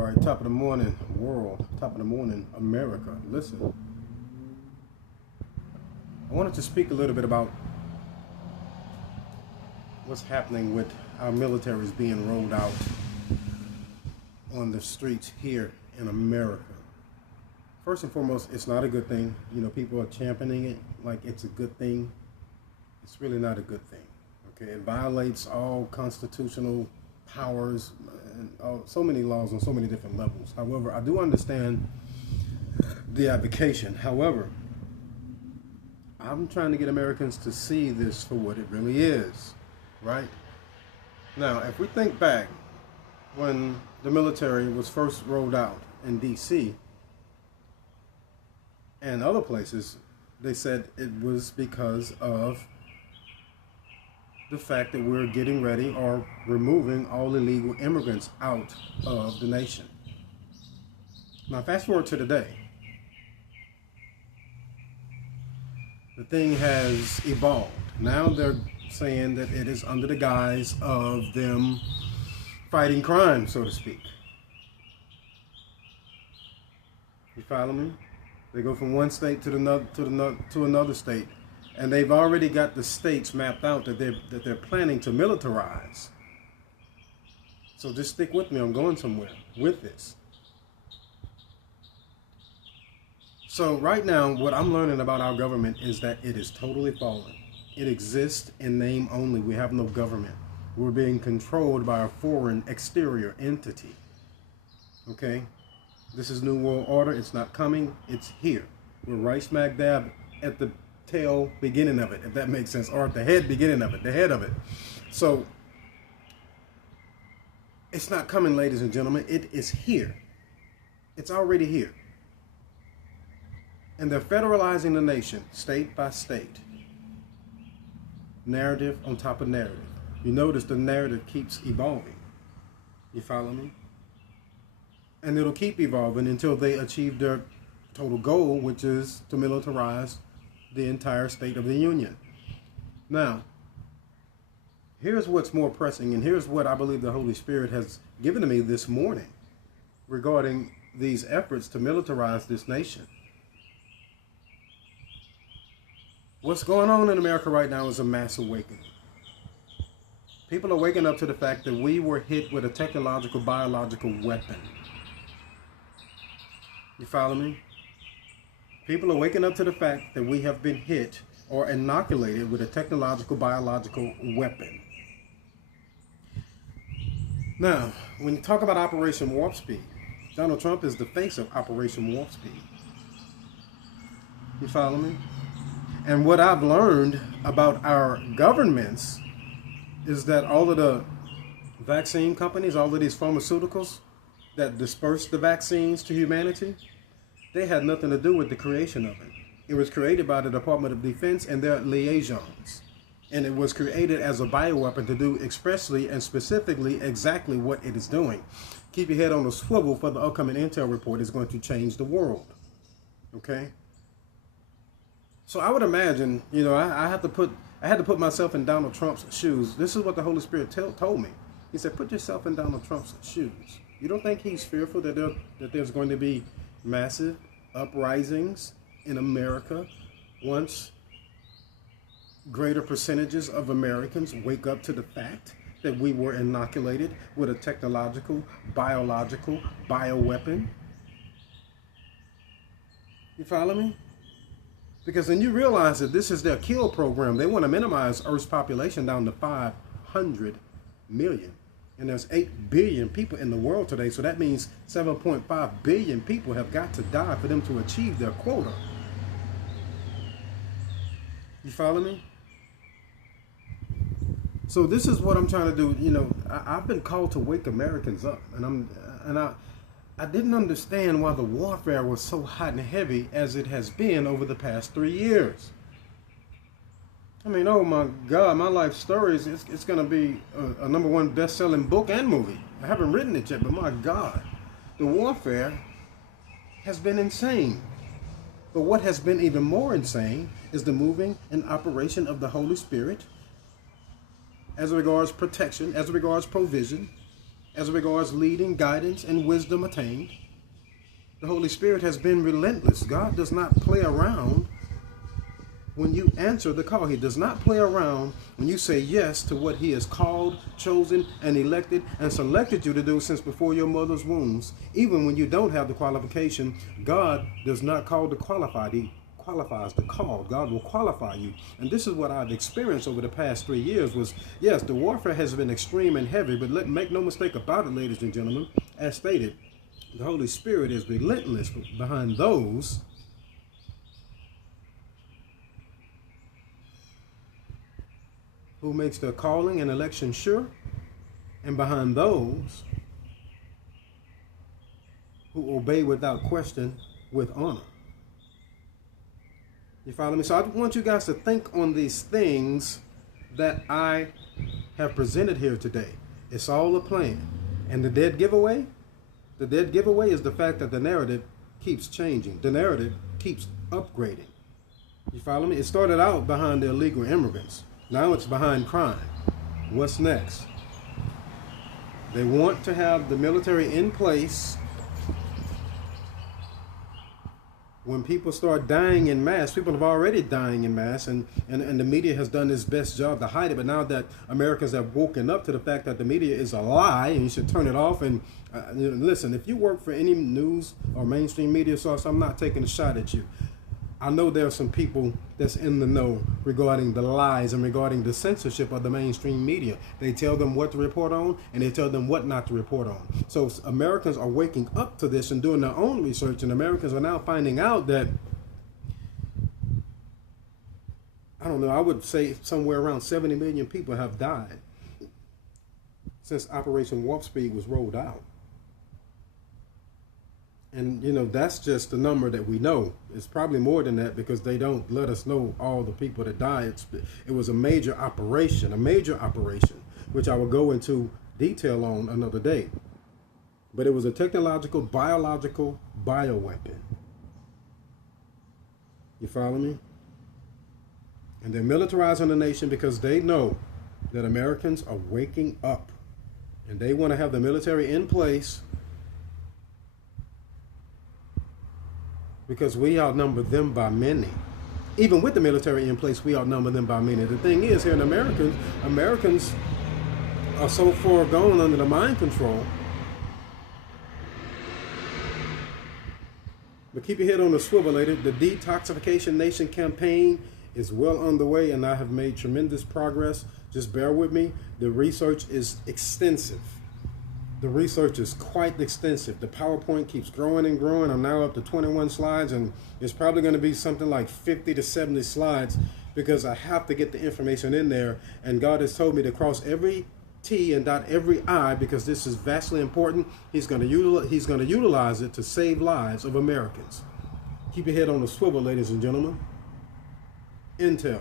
All right, top of the morning, world. Top of the morning, America. Listen, I wanted to speak a little bit about what's happening with our militaries being rolled out on the streets here in America. First and foremost, it's not a good thing. You know, people are championing it like it's a good thing. It's really not a good thing. Okay, it violates all constitutional powers and so many laws on so many different levels. However, I do understand the advocation. However, I'm trying to get Americans to see this for what it really is, right? Now, if we think back when the military was first rolled out in D.C. and other places, they said it was because of the fact that we're getting ready or removing all illegal immigrants out of the nation. Now, fast forward to today. The thing has evolved. Now they're saying that it is under the guise of them fighting crime, so to speak. You follow me? They go from one state to another state, and they've already got the states mapped out that they're planning to militarize. So just stick with me. I'm going somewhere with this. So right now, what I'm learning about our government is that it is totally fallen. It exists in name only. We have no government. We're being controlled by a foreign exterior entity. Okay? This is New World Order. It's not coming. It's here. We're right smack dab at the tail beginning of it, if that makes sense, or at the head beginning of it, the head of it. So it's not coming, ladies and gentlemen. It is here. It's already here. And they're federalizing the nation, state by state. Narrative on top of narrative. You notice the narrative keeps evolving. You follow me? And it'll keep evolving until they achieve their total goal, which is to militarize the entire state of the Union. Now, here's what's more pressing, and here's what I believe the Holy Spirit has given to me this morning regarding these efforts to militarize this nation. What's going on in America right now is a mass awakening. People are waking up to the fact that we were hit with a technological, biological weapon. You follow me? People are waking up to the fact that we have been hit or inoculated with a technological, biological weapon. Now, when you talk about Operation Warp Speed, Donald Trump is the face of Operation Warp Speed. You follow me? And what I've learned about our governments is that all of the vaccine companies, all of these pharmaceuticals that disperse the vaccines to humanity, they had nothing to do with the creation of it. It was created by the Department of Defense and their liaisons. And it was created as a bioweapon to do expressly and specifically exactly what it is doing. Keep your head on a swivel, for the upcoming intel report is going to change the world. Okay? So I would imagine, you know, I had to put myself in Donald Trump's shoes. This is what the Holy Spirit told me. He said, put yourself in Donald Trump's shoes. You don't think he's fearful that there's going to be massive uprisings in America once greater percentages of Americans wake up to the fact that we were inoculated with a technological, biological, bioweapon? You follow me? Because then you realize that this is their kill program. They want to minimize Earth's population down to 500 million. And there's 8 billion people in the world today. So that means 7.5 billion people have got to die for them to achieve their quota. You follow me? So this is what I'm trying to do. You know, I've been called to wake Americans up. And I didn't understand why the warfare was so hot and heavy as it has been over the past 3 years. I mean, oh my God, my life stories, it's going to be a #1 best-selling book and movie. I haven't written it yet, but my God, the warfare has been insane. But what has been even more insane is the moving and operation of the Holy Spirit as regards protection, as regards provision, as regards leading, guidance, and wisdom attained. The Holy Spirit has been relentless. God does not play around when you answer the call. He does not play around when you say yes to what he has called, chosen, and elected and selected you to do since before your mother's wombs. Even when you don't have the qualification, God does not call the qualified. He qualifies the called. God will qualify you. And this is what I've experienced over the past 3 years was, yes, the warfare has been extreme and heavy, but make no mistake about it, ladies and gentlemen, as stated, the Holy Spirit is relentless behind those who makes their calling and election sure, and behind those who obey without question with honor. You follow me? So I want you guys to think on these things that I have presented here today. It's all a plan. And the dead giveaway is the fact that the narrative keeps changing. The narrative keeps upgrading. You follow me? It started out behind the illegal immigrants. Now it's behind crime. What's next? They want to have the military in place when people start dying in mass. People have already dying in mass, and the media has done its best job to hide it. But now that Americans have woken up to the fact that the media is a lie and you should turn it off. And listen, if you work for any news or mainstream media source, I'm not taking a shot at you. I know there are some people that's in the know regarding the lies and regarding the censorship of the mainstream media. They tell them what to report on and they tell them what not to report on. So Americans are waking up to this and doing their own research, and Americans are now finding out that, I don't know, I would say somewhere around 70 million people have died since Operation Warp Speed was rolled out. And, that's just the number that we know. It's probably more than that because they don't let us know all the people that died. It was a major operation, which I will go into detail on another day. But it was a technological, biological bioweapon. You follow me? And they're militarizing the nation because they know that Americans are waking up. And they want to have the military in place because we outnumber them by many. Even with the military in place, we outnumber them by many. The thing is, here in Americans are so far gone under the mind control. But keep your head on the swivel, lady. The Detoxification Nation campaign is well underway, and I have made tremendous progress. Just bear with me. The research is extensive. The research is quite extensive. The PowerPoint keeps growing and growing. I'm now up to 21 slides, and it's probably going to be something like 50 to 70 slides because I have to get the information in there. And God has told me to cross every T and dot every I because this is vastly important. He's going to utilize it to save lives of Americans. Keep your head on the swivel, ladies and gentlemen. Intel.